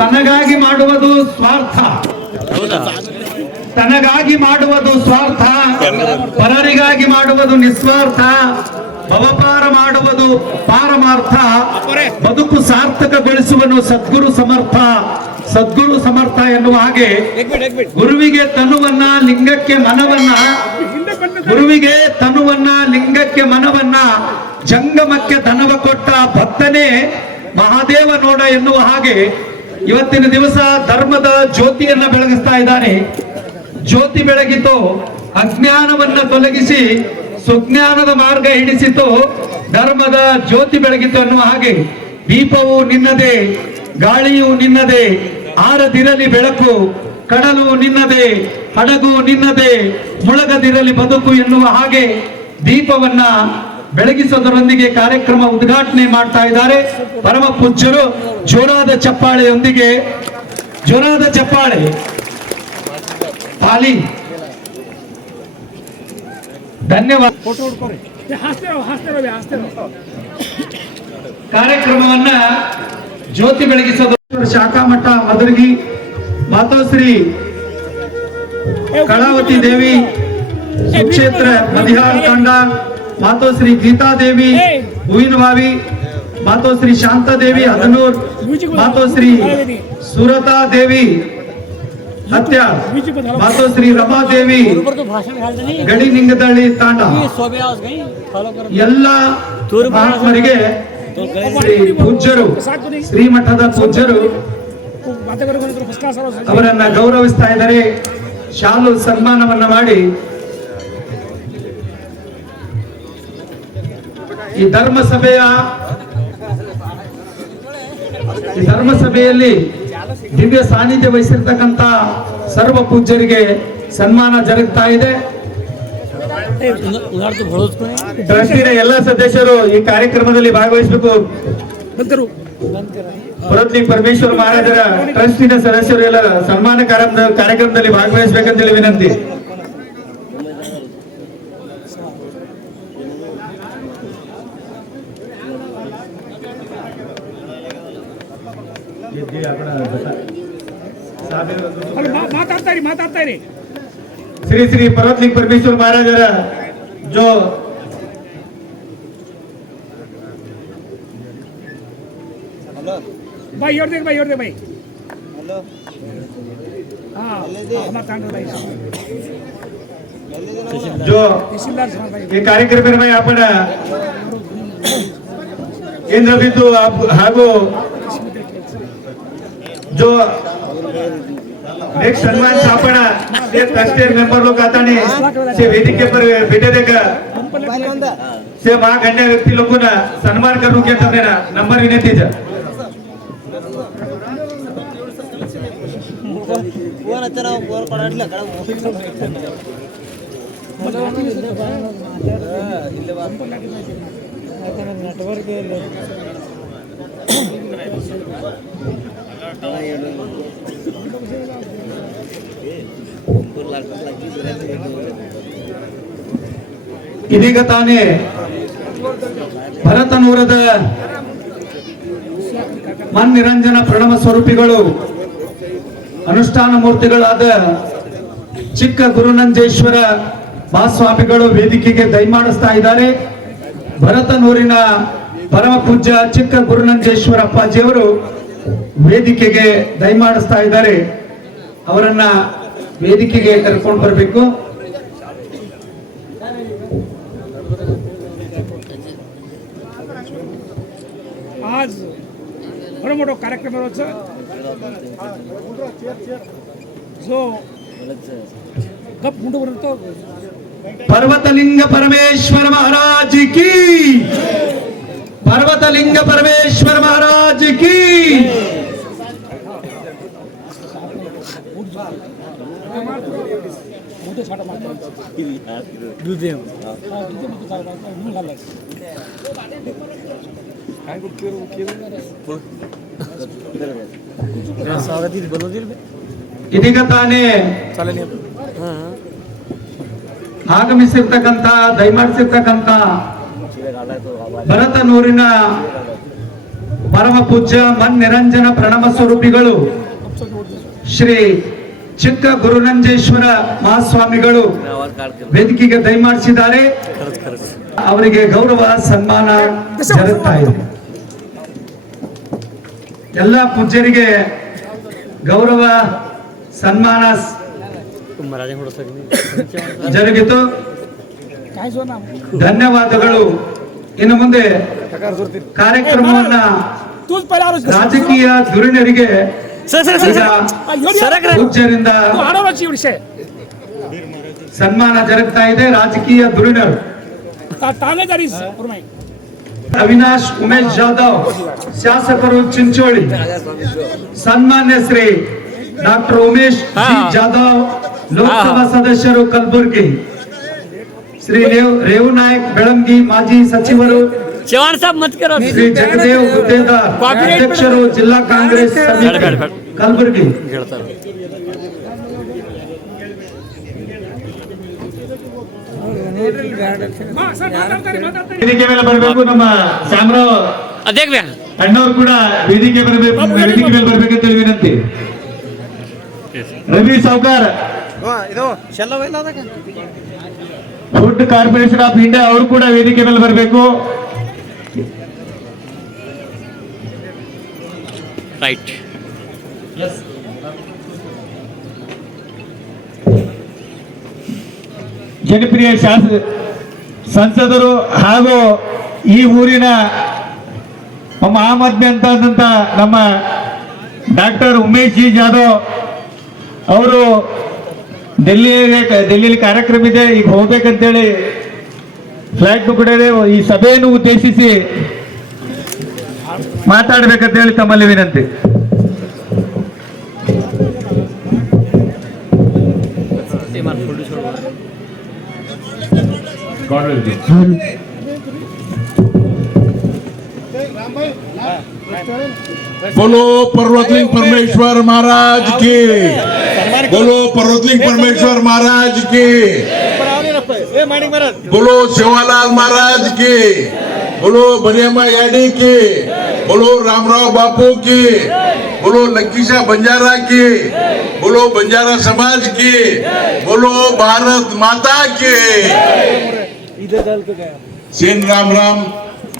ತನಗಾಗಿ ಮಾಡುವುದು ಸ್ವಾರ್ಥ, ತನಗಾಗಿ ಮಾಡುವುದು ಸ್ವಾರ್ಥ, ಪರರಿಗಾಗಿ ಮಾಡುವುದು ನಿಸ್ವಾರ್ಥ, ಭವಪಾರ ಮಾಡುವುದು ಪಾರಮಾರ್ಥ, ಬದುಕು ಸಾರ್ಥಕಗೊಳಿಸುವನು ಸದ್ಗುರು ಸಮರ್ಥ. ಸದ್ಗುರು ಸಮರ್ಥ ಎನ್ನುವ ಹಾಗೆ ಗುರುವಿಗೆ ತನುವನ್ನ ಲಿಂಗಕ್ಕೆ ಮನವನ್ನ, ಗುರುವಿಗೆ ತನುವನ್ನ ಲಿಂಗಕ್ಕೆ ಮನವನ್ನ, ಜಂಗಮಕ್ಕೆ ಧನವ ಕೊಟ್ಟ ಭಕ್ತನೇ ಮಹಾದೇವ ನೋಡ ಎನ್ನುವ ಹಾಗೆ ಇವತ್ತಿನ ದಿವಸ ಧರ್ಮದ ಜ್ಯೋತಿಯನ್ನ ಬೆಳಗಿಸ್ತಾ ಇದ್ದಾನೆ. ಜ್ಯೋತಿ ಬೆಳಗಿತು, ಅಜ್ಞಾನವನ್ನ ತೊಲಗಿಸಿ ಸುಜ್ಞಾನದ ಮಾರ್ಗ ಹಿಡಿಸಿತು, ಧರ್ಮದ ಜ್ಯೋತಿ ಬೆಳಗಿತು ಅನ್ನುವ ಹಾಗೆ ದೀಪವು ನಿನ್ನದೇ, ಗಾಳಿಯು ನಿನ್ನದೇ, ಆರದಿರಲಿ ಬೆಳಕು, ಕಡಲು ನಿನ್ನದೇ, ಹಡಗು ನಿನ್ನದೇ, ಮುಳಗದಿರಲಿ ಬದುಕು ಎನ್ನುವ ಹಾಗೆ ದೀಪವನ್ನ ಬೆಳಗಿಸೋದರೊಂದಿಗೆ ಕಾರ್ಯಕ್ರಮ ಉದ್ಘಾಟನೆ ಮಾಡ್ತಾ ಇದ್ದಾರೆ ಪರಮ ಪೂಜ್ಯರು. ಜೋರಾದ ಚಪ್ಪಾಳೆಯೊಂದಿಗೆ, ಜೋರಾದ ಚಪ್ಪಾಳೆ, ತಾಲಿ. ಧನ್ಯವಾದ. ಕಾರ್ಯಕ್ರಮವನ್ನ ಜ್ಯೋತಿ ಬೆಳಗಿಸೋದು ಶಾಖಾ ಮಠ ಮಧುರ್ಗಿ ಮಾತೋಶ್ರೀ ಕಳಾವತಿ ದೇವಿ ಸುಕ್ಷೇತ್ರ ಮದಿಹಾಳ್ ತಂಡ, ಮಾತೋಶ್ರೀ ಗೀತಾದೇವಿ ಹೂವಿನವಾವಿ, ಮಾತೋಶ್ರೀ ಶಾಂತಾದೇವಿ ಹದನೂರ್, ಮಾತೋಶ್ರೀ ಸುರತಾ ದೇವಿ ಹತ್ಯ, ಮಾತೋಶ್ರೀ ರಮಾದೇವಿ ಗಡಿನಿಂಗದಳ್ಳಿ ತಾಂಡ. ಎಲ್ಲ ಮಹಾತ್ಮರಿಗೆ ಪೂಜ್ಯರು, ಶ್ರೀಮಠದ ಪೂಜ್ಯರು ಅವರನ್ನ ಗೌರವಿಸ್ತಾ ಇದ್ದಾರೆ. ಶಾಲು ಸನ್ಮಾನವನ್ನ ಮಾಡಿ ಈ ಧರ್ಮಸಭೆಯಲ್ಲಿ ದಿವ್ಯ ಸಾನ್ನಿಧ್ಯ ವಹಿಸಿರ್ತಕ್ಕಂಥ ಸರ್ವ ಪೂಜ್ಯರಿಗೆ ಸನ್ಮಾನ ಜರುಗ್ತಾ ಇದೆ. ಟ್ರಸ್ಟಿನ ಎಲ್ಲ ಸದಸ್ಯರು ಈ ಕಾರ್ಯಕ್ರಮದಲ್ಲಿ ಭಾಗವಹಿಸಬೇಕು. ಪರತ್ಲಿ ಪರಮೇಶ್ವರ ಮಹಾರಾಜರ ಟ್ರಸ್ಟಿನ ಸದಸ್ಯರು ಎಲ್ಲ ಸನ್ಮಾನ ಕಾರ್ಯಕ್ರಮದಲ್ಲಿ ಭಾಗವಹಿಸಬೇಕಂತೇಳಿ ವಿನಂತಿ. ಶ್ರೀ ಶ್ರೀ ಪರ್ವತಲಿಂಗ ಪರಮೇಶ್ವರ ಮಹಾರಾಜರ जो भाई और देख भाई हेलो हाँ भाई जो ಈ ಕಾರ್ಯಕ್ರಮ आपण केंद्र बिंदु ಹಾಗೂ जो नेक्स्ट सन्मान आपण ते ट्रस्टी मेंबर लोक आता आणि ते वेदिकेवर भेटते का से महागण्य व्यक्ती लोकांना सन्मान करून घेतात ना नंबर विनंतीचा फोन आता ना फोन काढला काढ नेटवर्क ಇದೀಗ ತಾನೇ ಭರತನೂರದ ಮನ್ನಿರಂಜನ ಪ್ರಣವ ಸ್ವರೂಪಿಗಳು ಅನುಷ್ಠಾನ ಮೂರ್ತಿಗಳಾದ ಚಿಕ್ಕ ಗುರುನಂಜೇಶ್ವರ ಮಹಾಸ್ವಾಮಿಗಳು ವೇದಿಕೆಗೆ ದಯಮಾಡಿಸ್ತಾ ಇದ್ದಾರೆ. ಭರತನೂರಿನ ಪರಮ ಪೂಜ್ಯ ಚಿಕ್ಕ ಗುರುನಂಜೇಶ್ವರ ಅಪ್ಪಾಜಿಯವರು ವೇದಿಕೆಗೆ ದಯಮಾಡಿಸ್ತಾ ಇದ್ದಾರೆ. ಅವರನ್ನ ವೇದಿಕೆಗೆ ಕರ್ಕೊಂಡು ಬರಬೇಕು. आज बड़ा मोठा कार्यक्रम जो गप मुंडवरतो पर्वतलिंग परमेश्वर महाराज की, पर्वतलिंग परमेश्वर महाराज की. ಇದೀಗ ತಾನೇ ಆಗಮಿಸಿರ್ತಕ್ಕಂಥ ದಯಮಾಡಿಸಿರ್ತಕ್ಕಂಥ ಭರತನೂರಿನ ಪರಮ ಪೂಜ್ಯ ಮನ್ ನಿರಂಜನ ಪ್ರಣವ ಸ್ವರೂಪಿಗಳು ಶ್ರೀ ಚಿಕ್ಕ ಗುರುನಂಜೇಶ್ವರ ಮಹಾಸ್ವಾಮಿಗಳು ವೇದಿಕೆಗೆ ದಯಮಾಡಿಸಿದ್ದಾರೆ. ಅವರಿಗೆ ಗೌರವ ಸನ್ಮಾನ ಜರುಗ್ತಾ ಇದೆ. ಎಲ್ಲ ಪೂಜ್ಯರಿಗೆ ಗೌರವ ಸನ್ಮಾನ ಜರುಗಿತು. ಧನ್ಯವಾದಗಳು. ಇನ್ನು ಮುಂದೆ ಕಾರ್ಯಕ್ರಮವನ್ನ ರಾಜಕೀಯ ಧುರೀಣರಿಗೆ ಪೂಜ್ಯರಿಂದ ಸನ್ಮಾನ ಜರುಗ್ತಾ ಇದೆ. ರಾಜಕೀಯ ಧುರೀಣರು ಅವಿನಾಶ್ ಉಮೇಶ್ ಜಾಧವ್, ಶಾಸಕರು ಚಿಂಚೋಳಿ. ಸನ್ಮಾನ್ಯ ಶ್ರೀ ಡಾಕ್ಟರ್ ಉಮೇಶ್ ಜಿ ಜಾಧವ್, ಲೋಕಸಭಾ ಸದಸ್ಯರು ಕಲಬುರಗಿ. ಶ್ರೀ ರೇವುನಾಯಕ್ ಬೆಳಂಗಿ, ಮಾಜಿ ಸಚಿವರು. चौहान साहब मत करो. ಶ್ರೀ ಜಗದೇವ್ ಗುದ್ದೇದಾರ್, ಅಧ್ಯಕ್ಷರು ಜಿಲ್ಲಾ ಕಾಂಗ್ರೆಸ್ ಸಮಿತಿ ಕಲಬುರಗಿ. ವೇದಿಕೆ ಮೇಲೆ ಬರಬೇಕು. ನಮ್ಮ ಶ್ಯಾಮರಾವ್ देख भैया ಅಣ್ಣವ್ರು ಕೂಡ ವೇದಿಕೆ ಬರಬೇಕು, ವೇದಿಕೆ ಮೇಲೆ ಬರ್ಬೇಕಂತ ಹೇಳಿ ವಿನಂತಿ. ರವಿ ಸಾವ್ಕಾರ್, ಇದು ಶೆಲ್ಲವೆಲ್ಲ ಫುಡ್ ಕಾರ್ಪೊರೇಷನ್ ಆಫ್ ಇಂಡಿಯಾ, ಅವರು ಕೂಡ ವೇದಿಕೆ ಮೇಲೆ ಬರಬೇಕು. राइट. ಜನಪ್ರಿಯ ಸಂಸದರು ಹಾಗೂ ಈ ಊರಿನ ನಮ್ಮ ಆಮ್ ಆದ್ಮಿ ಅಂತ ನಮ್ಮ ಡಾಕ್ಟರ್ ಉಮೇಶ್ ಜಿ ಜಾಧವ್ ಅವರು ಡೆಲ್ಲಿಯಲ್ಲಿ ಕಾರ್ಯಕ್ರಮ ಇದೆ, ಈಗ ಹೋಗ್ಬೇಕಂತೇಳಿ ಫ್ಲೈಟ್ ಕೂಡ ಇದೆ. ಈ ಸಭೆಯನ್ನು ಉದ್ದೇಶಿಸಿ ಮಾತಾಡ್ಬೇಕಂತ ಹೇಳಿ ತಮ್ಮಲ್ಲಿ ವಿನಂತಿ. बोलो पर्वतलिंग परमेश्वर महाराज की, बोलो पर्वतलिंग परमेश्वर महाराज की, बोलो सेवालाल महाराज की, बोलो बनियामा याडी की, बोलो रामराव बापू की, बोलो लकीशा बंजारा की, बोलो बंजारा समाज की, बोलो भारत माता की. सेन राम राम,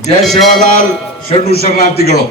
जय सेवालाल, शरणु शरणाರ್ಥीಗಳು.